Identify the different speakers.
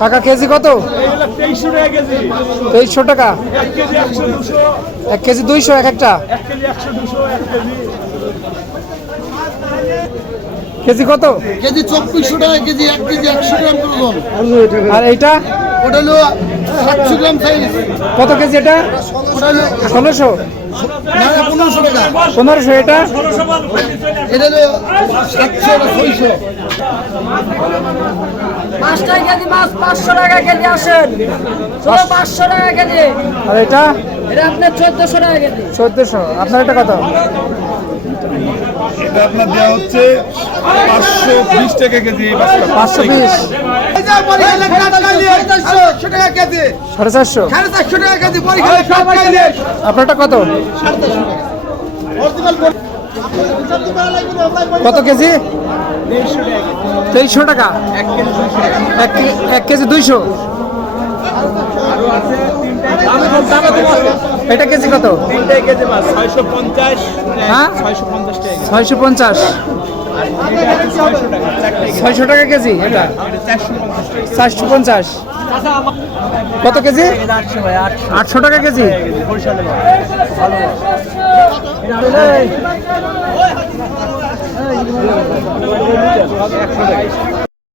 Speaker 1: কাকা কেজি কত?
Speaker 2: তেইশশো টাকা। এক কেজি
Speaker 1: দুইশো এক একটা?
Speaker 2: কেজি
Speaker 1: কত?
Speaker 3: কেজি চব্বিশশো টাকা কেজি এক কেজি একশো গ্রাম
Speaker 1: আর এইটা?
Speaker 3: ওটা হলো সাতশো গ্রাম সাইজ
Speaker 1: কত কেজি এটা? ষোলোশো।
Speaker 3: পনেরোশো টাকা।
Speaker 1: পনেরোশো এটা?
Speaker 3: এটা হলো সাতশো না ছয়শো।
Speaker 4: পাঁচটা কেজি মাছ পাঁচশো টাকা কেজি আসেন। শুধু পাঁচশো টাকা কেজি।
Speaker 1: আর এটা?
Speaker 4: এটা আপনার চোদ্দশো টাকা কেজি।
Speaker 1: চোদ্দশো। আপনার এটা কত?
Speaker 5: এটা আপনার দেওয়া হচ্ছে পাঁচশো বিশ টাকা কেজি।
Speaker 1: পাঁচশো বিশ। সাড়ে চারশো আপনারটা কত? কত কেজি? তেইশশো টাকা। এক কেজি দুইশো। এটা কেজি কত?
Speaker 2: কেজি ছয়শো পঞ্চাশ
Speaker 1: হ্যাঁ?
Speaker 2: ছয়শো পঞ্চাশ। টাকা কেজি এটা ছয়শো টাকা কেজি?
Speaker 1: এটা?
Speaker 2: চারশো পঞ্চাশ।
Speaker 1: কত কেজি?
Speaker 2: আটশো
Speaker 1: টাকা
Speaker 2: কেজি। বরিশালে ভালো